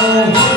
Oh,